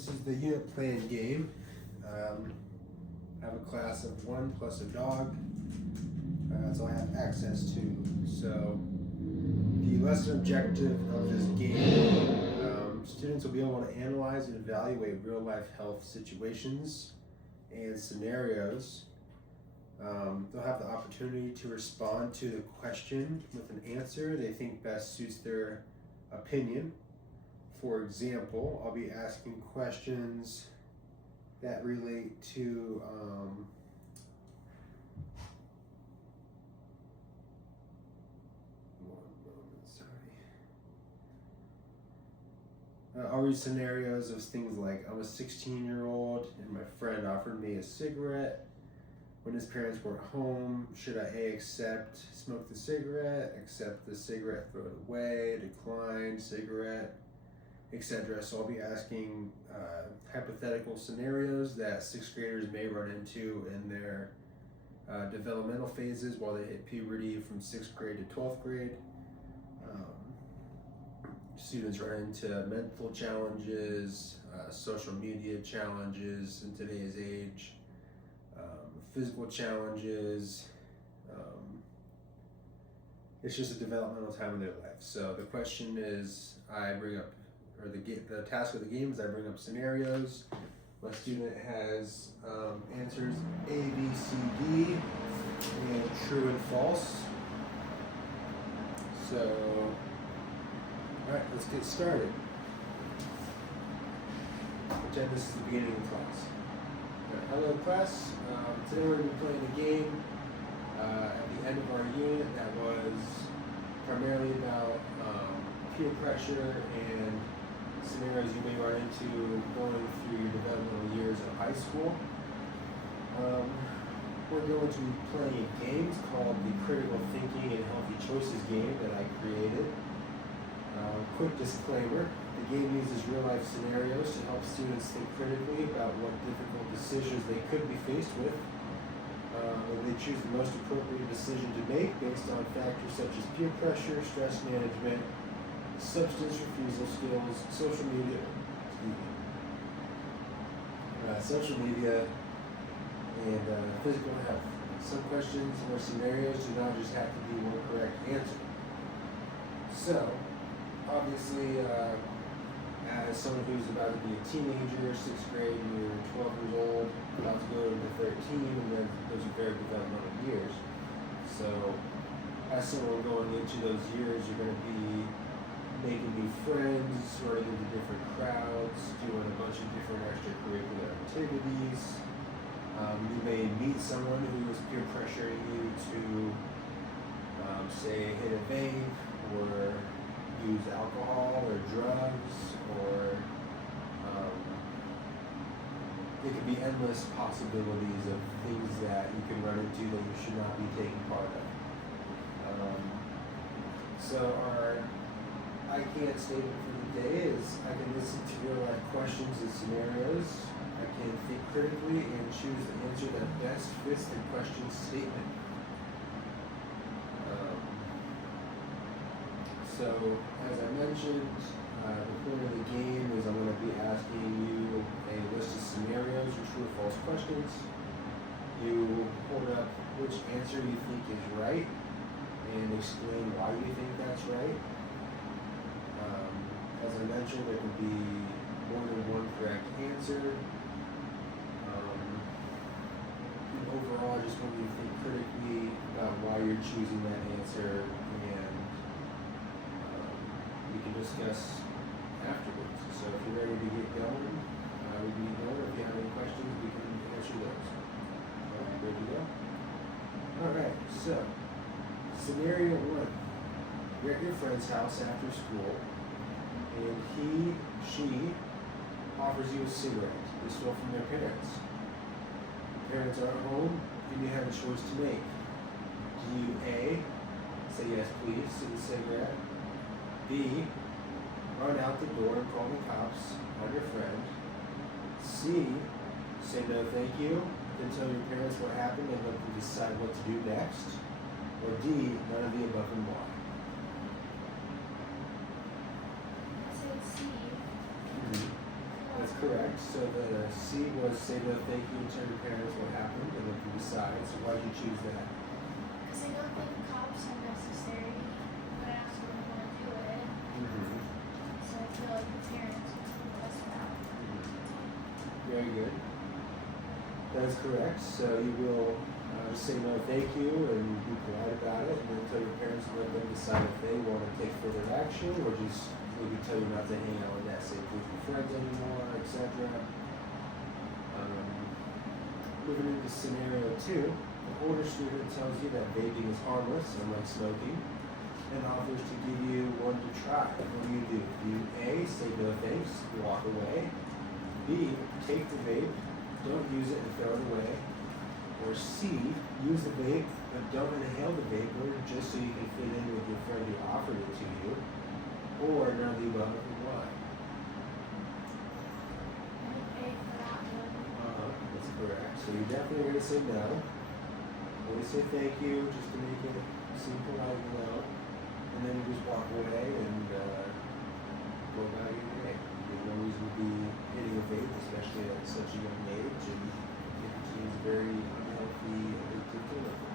This is the unit plan game. I have a class of 1 plus a dog. That's all I have access to. So the lesson objective of this game, students will be able to analyze and evaluate real life health situations and scenarios. They'll have the opportunity to respond to the question with an answer they think best suits their opinion. For example, I'll be asking questions that relate to I'll read scenarios of things like, I'm a 16-year-old and my friend offered me a cigarette. When his parents weren't home, should I A, accept, smoke the cigarette, accept the cigarette, throw it away, decline, cigarette, etc. So I'll be asking hypothetical scenarios that 6th graders may run into in their developmental phases while they hit puberty from 6th grade to 12th grade. Students run into mental challenges, social media challenges in today's age, physical challenges. It's just a developmental time in their life. So the question is, the task of the game is I bring up scenarios. My student has answers A, B, C, D, and true and false. So, alright, let's get started. Pretend this is the beginning of the class. Hello class, today we're going to be playing a game at the end of our unit that was primarily about peer pressure and scenarios you may run into going through your developmental years of high school. We're going to be playing a game called the Critical Thinking and Healthy Choices game that I created. Quick disclaimer, the game uses real life scenarios to help students think critically about what difficult decisions they could be faced with. They choose the most appropriate decision to make based on factors such as peer pressure, stress management, substance refusal skills, social media, and physical health. Some questions or scenarios do not just have to be one correct answer. So, obviously, as someone who's about to be a teenager, 6th grade, you're 12 years old, about to go into 13, and then those are very developmental years. So, as someone going into those years, you're going to be making new friends, running into different crowds, doing a bunch of different extracurricular activities. You may meet someone who is peer pressuring you to, say, hit a vape, or use alcohol or drugs, or it could be endless possibilities of things that you can run into that you should not be taking part of. So our I can't statement for the day is I can listen to real life questions and scenarios. I can think critically and choose the answer that best fits the question's statement. So, as I mentioned, the point of the game is I'm going to be asking you a list of scenarios or true or false questions. You hold up which answer you think is right and explain why you think that's right. As I mentioned, there could be more than one correct answer. And overall, I just want you to think critically about why you're choosing that answer, and we can discuss afterwards. So if you're ready to get going, we can get going. If you have any questions, we can answer those. Alright, ready to go? Alright, so scenario 1. You're at your friend's house after school, and she offers you a cigarette they stole from their parents. Parents aren't home, and you have a choice to make. Do you A, say yes please to the cigarette, B, run out the door and call the cops on your friend, C, say no thank you, then tell your parents what happened and let them decide what to do next, or D, none of the above and why? I said C. That's correct. So the C was say no thank you and tell your parents what happened and then you decide. So why did you choose that? Because I don't think cops are necessary, but I also don't want to do it. Mm-hmm. So I feel like the parents would be the best route. Very good. That is correct. So you will say no thank you and be polite about it and then tell your parents and let them decide if they want to take further action or just maybe tell you not to hang out with that same group of friends anymore, etc. Moving into scenario 2, the older student tells you that vaping is harmless, unlike smoking, and offers to give you one to try. What do? Do you A, say no thanks, walk away, B, take the vape, don't use it and throw it away, or C, use the vape but don't inhale the vapor just so you can fit in with your friend who offered it to you, or not leave out and why? I would pay for that one. That's correct. So you're definitely going to say no. Always say thank you just to make it seem polite and well. And then you just walk away and go about your day. There's no reason to be hitting a vape, especially at such a young age, and it contains very unhealthy addictive chemical.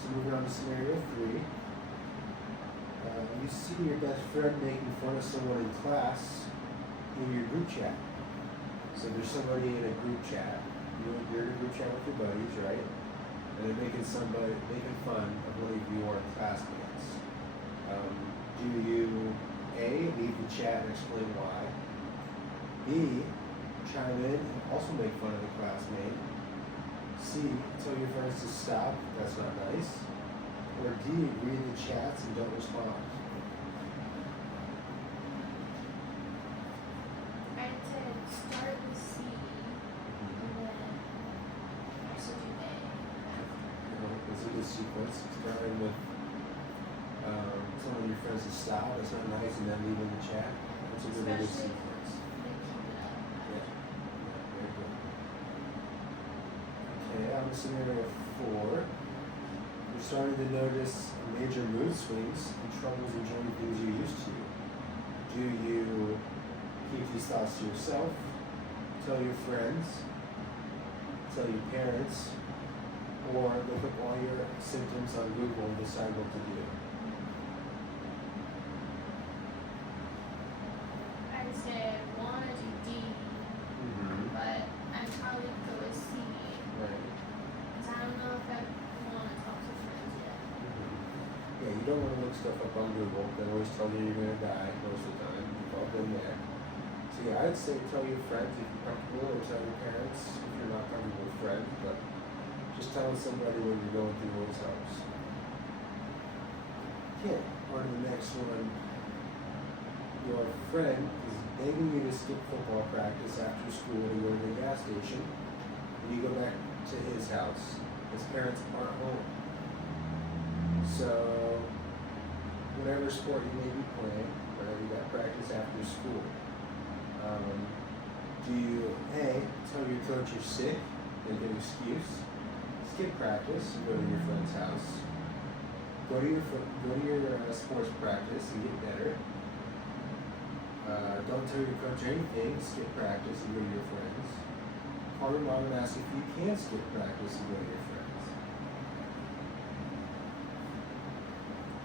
So moving on to scenario 3. You see your best friend making fun of someone in class in your group chat. So there's somebody in a group chat. You're in a group chat with your buddies, right? And they're making fun of one of your classmates. Do you A, leave the chat and explain why? B, chime in and also make fun of the classmate? C, tell your friends to stop, that's not nice? Or D, read the chats and don't respond? I'd say start with C and then also do A. Is it a sequence starting with telling your friends to stop, that's not nice, and then leaving the chat? That's a really good Especially sequence. if they keep it up. Yeah, very good. Okay, on to scenario 4. You're starting to notice major mood swings and troubles enjoying things you used to. Do you keep these thoughts to yourself, tell your friends, tell your parents, or look up all your symptoms on Google and decide what to do? I'd say I want to do D, but I'd probably go with C. Right. Because I don't know if I want to talk to friends yet. Yeah, you don't want to look stuff up on Google. They always tell you you're going to die most of the time. You've all been there. So yeah, I'd say tell your friends if you're comfortable, or tell your parents if you're not comfortable with friends, but just telling somebody when you're going through those helps. Okay, on to the next one. Your friend is begging you to skip football practice after school to go to the gas station, and you go back to his house. His parents aren't home. So, whatever sport you may be playing, you got practice after school. Do you A, tell your coach you're sick, make an excuse, skip practice and go to your friend's house, go to your sports practice and get better, don't tell your coach anything, skip practice and go to your friends, call your mom and ask if you can skip practice and go to your friends?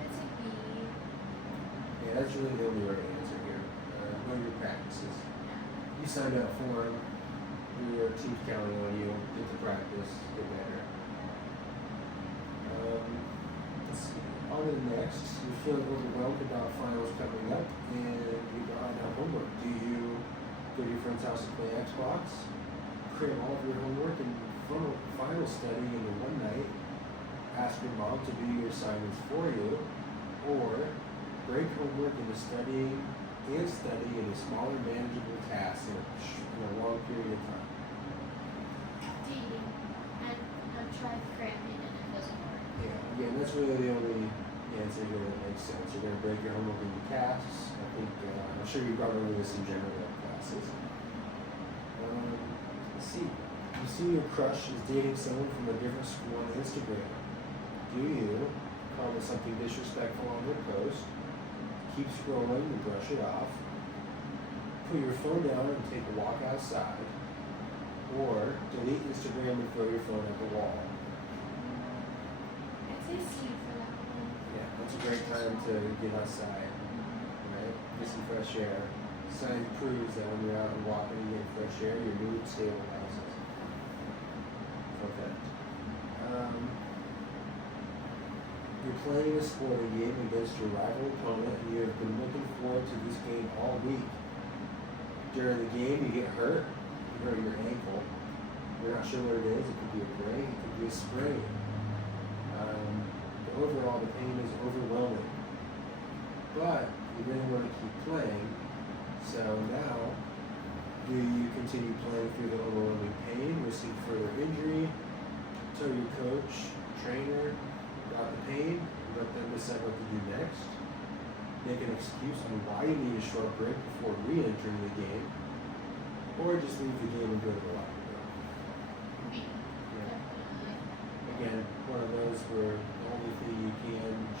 I'd say B. Yeah, that's really the only right answer here. Go to your practices. You signed up for them, your team's counting on you, get to practice, get better. Let's see. On to the next, you feel overwhelmed about finals coming up and you're behind on homework. Do you go to your friend's house and play Xbox, cram all of your homework and final study into one night, ask your mom to do your assignments for you, or break homework into studying and study in a smaller, manageable task in a long period of time? D. And I've tried cramming and it doesn't work. Yeah, again, that's really the only answer here that makes sense. You're going to break your homework into tasks. I think, I'm sure you've gone over this in general ed classes. Let's see. You see your crush is dating someone from a different school on Instagram. Do you comment something disrespectful on their post, keep scrolling and brush it off, put your phone down and take a walk outside, or delete Instagram and throw your phone at the wall. I'd say C for that one. Yeah, that's a great time to get outside, right? Get some fresh air. Science proves that when you're out and walking and getting fresh air, your mood stabilizes. Okay. You're playing a sporting game against your rival opponent, and you have been looking forward to this game all week. During the game, you get hurt. You hurt your ankle. You're not sure what it is. It could be a break. It could be a sprain. But overall, the pain is overwhelming. But you really want to keep playing. So now, do you continue playing through the overwhelming pain, risking further injury? Tell your coach, trainer about the pain, and let them decide what to do next. Make an excuse on why you need a short break before re-entering the game, or just leave the game and go to the locker room. B. Yeah. Definitely. Again, one of those where the only thing you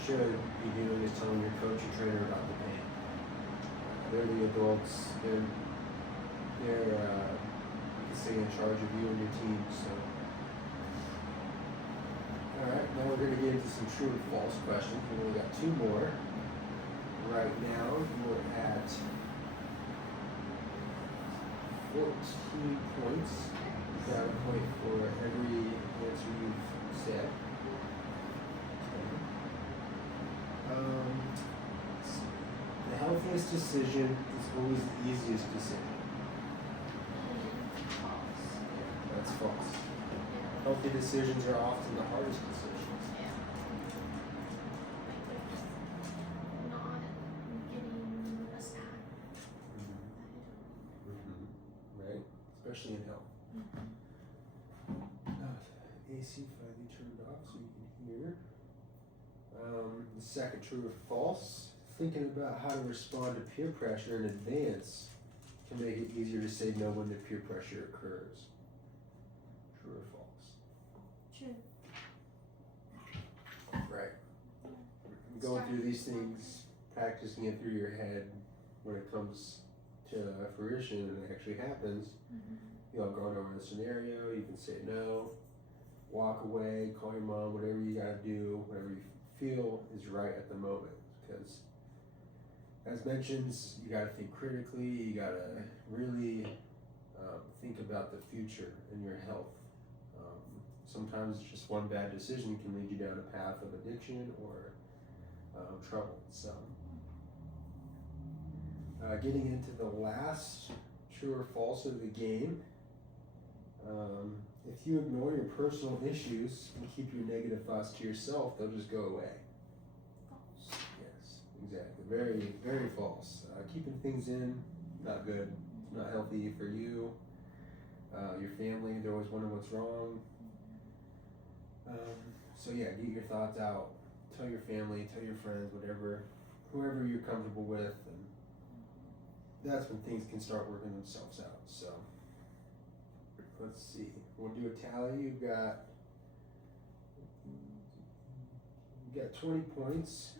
should be doing is telling your coach or trainer about the pain. They're the adults. They're you can say in charge of you and your team. So, all right. Now we're going to get into some true and false questions. We've only got 2 more. Right now, you're at 14 points. You got a point for every answer you've said. The healthiest decision is always the easiest decision. False. Yeah, that's false. Yeah. Healthy decisions are often the hardest decisions. Yeah. Like they're just not getting a snack. Right? Especially in health. AC finally turned off so you can hear. The second, true or false. Thinking about how to respond to peer pressure in advance can make it easier to say no when the peer pressure occurs. True or false? True. Right. Going through these things, practicing it through your head when it comes to fruition and it actually happens, you'll go over the scenario, you can say no, walk away, call your mom, whatever you gotta do, whatever you feel is right at the moment. Because, as mentioned, you gotta think critically, you gotta really think about the future and your health. Sometimes just one bad decision can lead you down a path of addiction or trouble. So, getting into the last true or false of the game. If you ignore your personal issues and keep your negative thoughts to yourself, they'll just go away. False. Yes, exactly. Very, very false. Keeping things in, not good. It's not healthy for you, your family. They're always wondering what's wrong. So yeah, get your thoughts out. Tell your family, tell your friends, whoever you're comfortable with, and that's when things can start working themselves out. So let's see. We'll do a tally. You've got 20 points.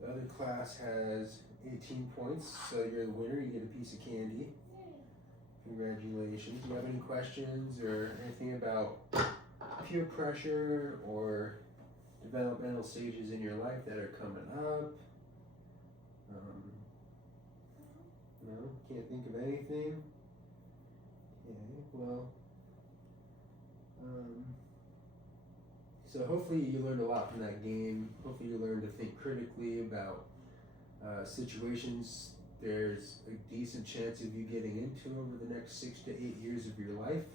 The other class has 18 points, so you're the winner. You get a piece of candy. Congratulations. Do you have any questions or anything about peer pressure or developmental stages in your life that are coming up? No? Can't think of anything? Okay, well, so hopefully you learned a lot from that game. Hopefully you learned to think critically about situations there's a decent chance of you getting into over the next 6 to 8 years of your life.